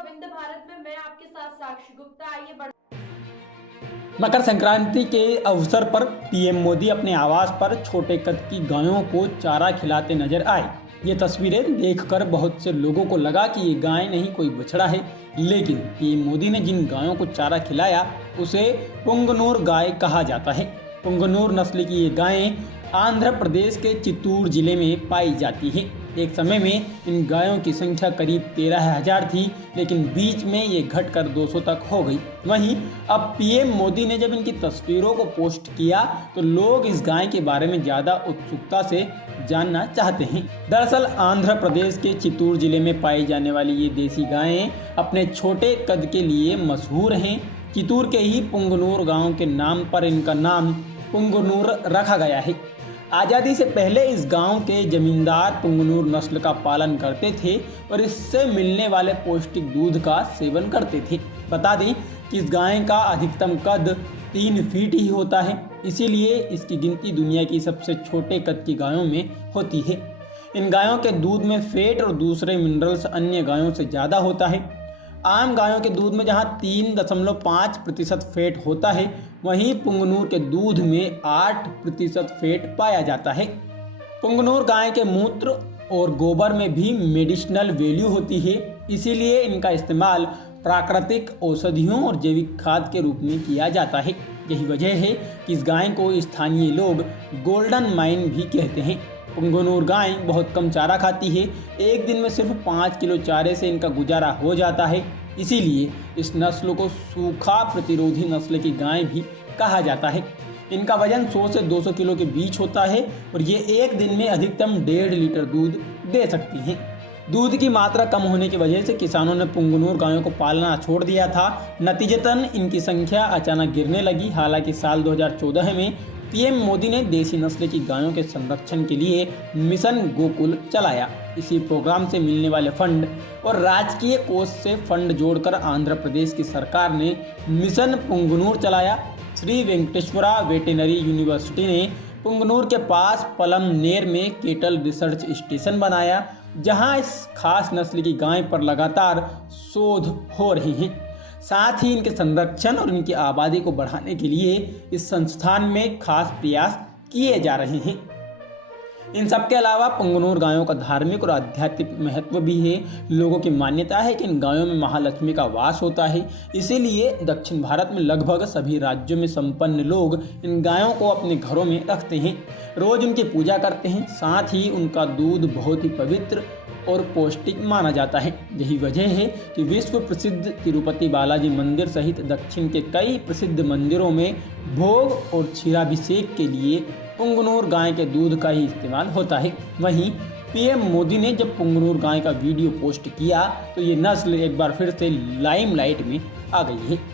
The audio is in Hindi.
विंध्य भारत में मैं आपके साथ साक्षी गुप्ता। आइए बढ़ मकर संक्रांति के अवसर पर पीएम मोदी अपने आवास पर छोटे कद की गायों को चारा खिलाते नजर आए। ये तस्वीरें देखकर बहुत से लोगों को लगा कि ये गाय नहीं कोई बछड़ा है, लेकिन पीएम मोदी ने जिन गायों को चारा खिलाया उसे पुंगनूर गाय कहा जाता है। पुंगनूर नस्ल की ये गायें आंध्र प्रदेश के चित्तूर जिले में पाई जाती है। एक समय में इन गायों की संख्या करीब 13,000 थी, लेकिन बीच में ये घटकर 200 तक हो गई। वहीं अब पीएम मोदी ने जब इनकी तस्वीरों को पोस्ट किया तो लोग इस गाय के बारे में ज़्यादा उत्सुकता से जानना चाहते हैं। दरअसल आंध्र प्रदेश के चित्तूर जिले में पाई जाने वाली ये देसी गायें अपने छोटे कद के लिए मशहूर हैं। चित्तूर के ही पुंगनूर गाँव के नाम पर इनका नाम पुंगनूर रखा गया है। आज़ादी से पहले इस गांव के जमींदार पुंगनूर नस्ल का पालन करते थे और इससे मिलने वाले पौष्टिक दूध का सेवन करते थे। बता दें कि इस गाय का अधिकतम कद 3 फीट ही होता है, इसीलिए इसकी गिनती दुनिया की सबसे छोटे कद की गायों में होती है। इन गायों के दूध में फैट और दूसरे मिनरल्स अन्य गायों से ज़्यादा होता है। आम गायों के दूध में जहां 3.5% फैट होता है, वहीं पुंगनूर के दूध में 8% फैट पाया जाता है। पुंगनूर गाय के मूत्र और गोबर में भी मेडिसिनल वैल्यू होती है, इसीलिए इनका इस्तेमाल प्राकृतिक औषधियों और जैविक खाद के रूप में किया जाता है। यही वजह है कि इस गाय को स्थानीय लोग गोल्डन माइन भी कहते हैं। पुंगनूर गाय बहुत कम चारा खाती है, एक दिन में सिर्फ 5 किलो चारे से इनका गुजारा हो जाता है। इसीलिए इस नस्ल को सूखा प्रतिरोधी नस्ल की गाय भी कहा जाता है। इनका वजन 100 से 200 किलो के बीच होता है और ये एक दिन में अधिकतम 1.5 लीटर दूध दे सकती हैं। दूध की मात्रा कम होने की वजह से किसानों ने पुंगनूर गायों को पालना छोड़ दिया था। नतीजतन इनकी संख्या अचानक गिरने लगी। हालांकि साल 2014 में पीएम मोदी ने देसी नस्ल की गायों के संरक्षण के लिए मिशन गोकुल चलाया। इसी प्रोग्राम से मिलने वाले फंड और राजकीय कोष से फंड जोड़कर आंध्र प्रदेश की सरकार ने मिशन पुंगनूर चलाया। श्री वेंकटेश्वरा वेटेनरी यूनिवर्सिटी ने पुंगनूर के पास पलमनेर में केटल रिसर्च स्टेशन बनाया, जहां इस खास नस्ल की गाय पर लगातार शोध हो रही हैं। साथ ही इनके संरक्षण और इनकी आबादी को बढ़ाने के लिए इस संस्थान में खास प्रयास किए जा रहे हैं। इन सब के अलावा पुंगनूर गायों का धार्मिक और आध्यात्मिक महत्व भी है। लोगों की मान्यता है कि इन गायों में महालक्ष्मी का वास होता है, इसीलिए दक्षिण भारत में लगभग सभी राज्यों में संपन्न लोग इन गायों को अपने घरों में रखते हैं, रोज उनकी पूजा करते हैं। साथ ही उनका दूध बहुत ही पवित्र और पौष्टिक माना जाता है। यही वजह है कि विश्व प्रसिद्ध तिरुपति बालाजी मंदिर सहित दक्षिण के कई प्रसिद्ध मंदिरों में भोग और क्षीराभिषेक के लिए पुंगनूर गाय के दूध का ही इस्तेमाल होता है। वहीं पीएम मोदी ने जब पुंगनूर गाय का वीडियो पोस्ट किया तो ये नस्ल एक बार फिर से लाइमलाइट में आ गई है।